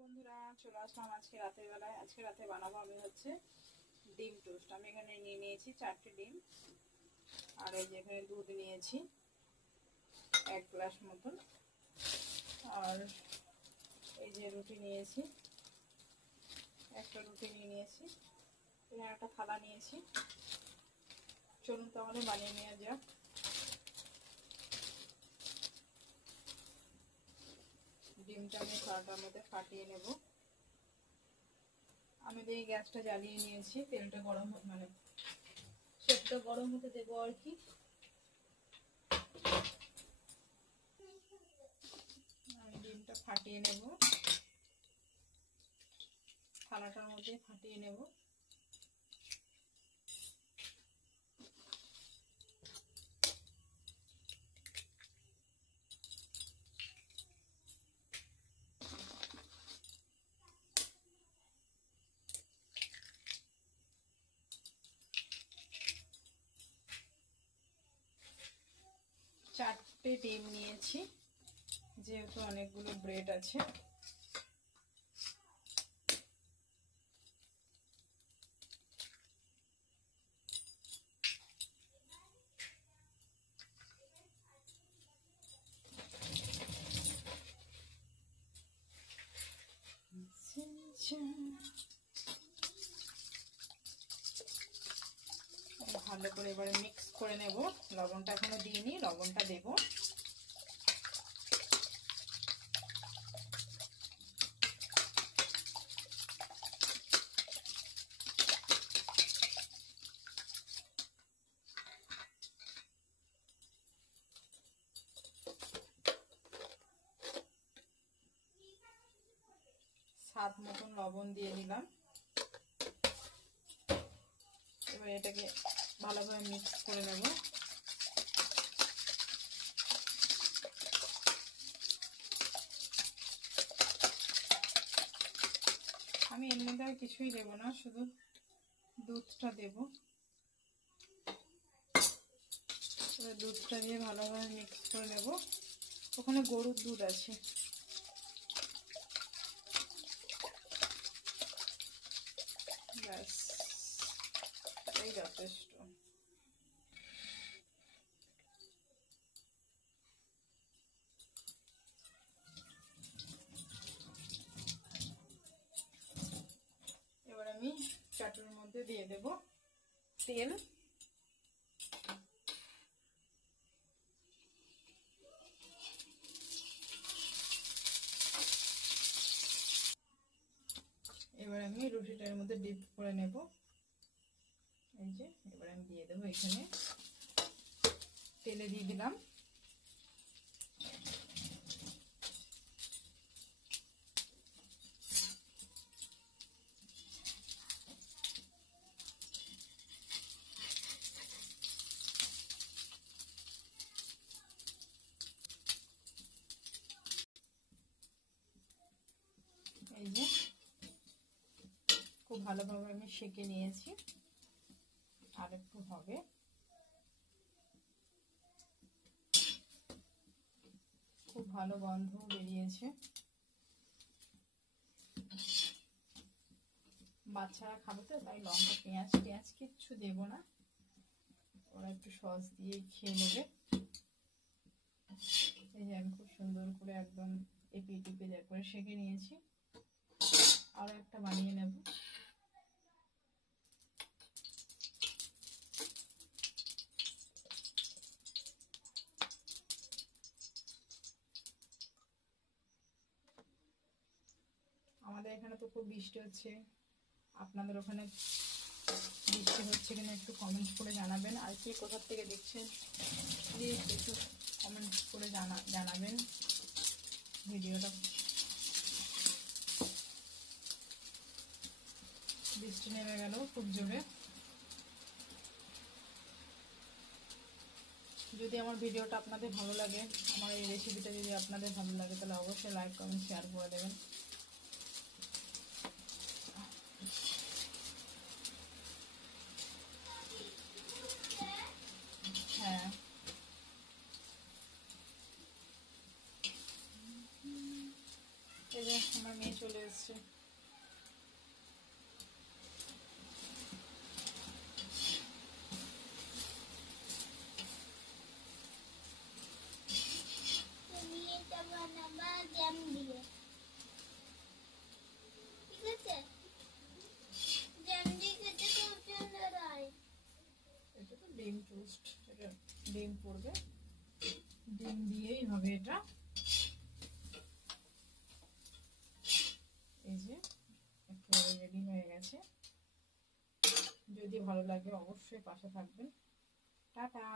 বন্ধুরা, চলে আসলাম আজকে রাতের বেলায়। আজকে রাতে বানাবো আমি হচ্ছে ডিম টোস্ট। আমি এখানে নিয়ে নিয়েছি 4টে ডিম, আর এই যে এখানে দুধ নিয়েছি 1 গ্লাস মতন, আর এই যে রুটি নিয়েছি, একটা রুটি নিয়ে নিয়েছি, এখানে একটা থালা নিয়েছি। চলুন তাহলে বানিয়ে নেওয়া যাক। ডিমটা আমি থালাটার মধ্যে ফাটিয়ে নেব। আমি এই গ্যাসটা জ্বালিয়ে নিয়েছি, তেলটা গরম মানে সেটা গরম হতে দেবো আর কি। আমি ডিমটা ফাটিয়ে নেব, থালাটার মধ্যে ফাটিয়ে নেব। চারটে ডিম নিয়েছি, যেহেতু অনেকগুলো ব্রেড আছে। ভালো করে এবারে মিক্স করে নেব। লবণটা এখনো দিইনি, লবণটা দেব। স্বাদ মতন লবণ দিয়ে দিলাম। এবার এটাকে ভালোভাবে মিক্স করে নেব। আমি এর মধ্যে আর কিছুই দেব না, শুধু দুধটা দেব। এবার দুধটা দিয়ে ভালোভাবে মিক্স করে নেব। ওখানে গরুর দুধ আছে। ব্যাস, এই যথেষ্ট। এবার আমি চাটুর মধ্যে দিয়ে দেব তেল। এবার আমি রুটিটার মধ্যে ডিপ করে নেব। এই যে এবার আমি দিয়ে দেবো, এখানে তেলে দিয়ে দিলাম। এই যে খুব ভালোভাবে আমি সেঁকে নিয়েছি, আর একটু হবে। খুব ভালো গন্ধ বেরিয়েছে। বাচ্চারা খাবে তো, তাই লঙ্কা পেঁয়াজ কিচ্ছু দেব না, ওরা একটু সস দিয়ে খেয়ে নেবে। এই যে আমি খুব সুন্দর করে একদম এপিয়ে টিপে করে সেঁকে নিয়েছি। আরো একটা বানিয়ে নেব। আমাদের এখানে তো খুব বৃষ্টি হচ্ছে, আপনাদের ওখানে বৃষ্টি হচ্ছে কিনা একটু কমেন্ট করে জানাবেন। আর কে কোথা থেকে দেখছেন প্লিজ একটু কমেন্ট করে জানাবেন ভিডিওটা। বৃষ্টি নেমে গেল খুব জোরে। যদি আমার ভিডিওটা আপনাদের ভালো লাগে, আমার এই রেসিপিটা যদি আপনাদের ভালো লাগে, তাহলে অবশ্যই লাইক কমেন্ট শেয়ার করে দেবেন। হ্যাঁ, এই যে আমার মেয়ে চলে এসছে। এটা তো ডিম টোস্ট, এটা ডিম পড়বে, ডিম দিয়েই হবে এটা। এই যে একেবারে রেডি হয়ে গেছে। যদি ভালো লাগে অবশ্যই পাশে থাকবেন। টাটা।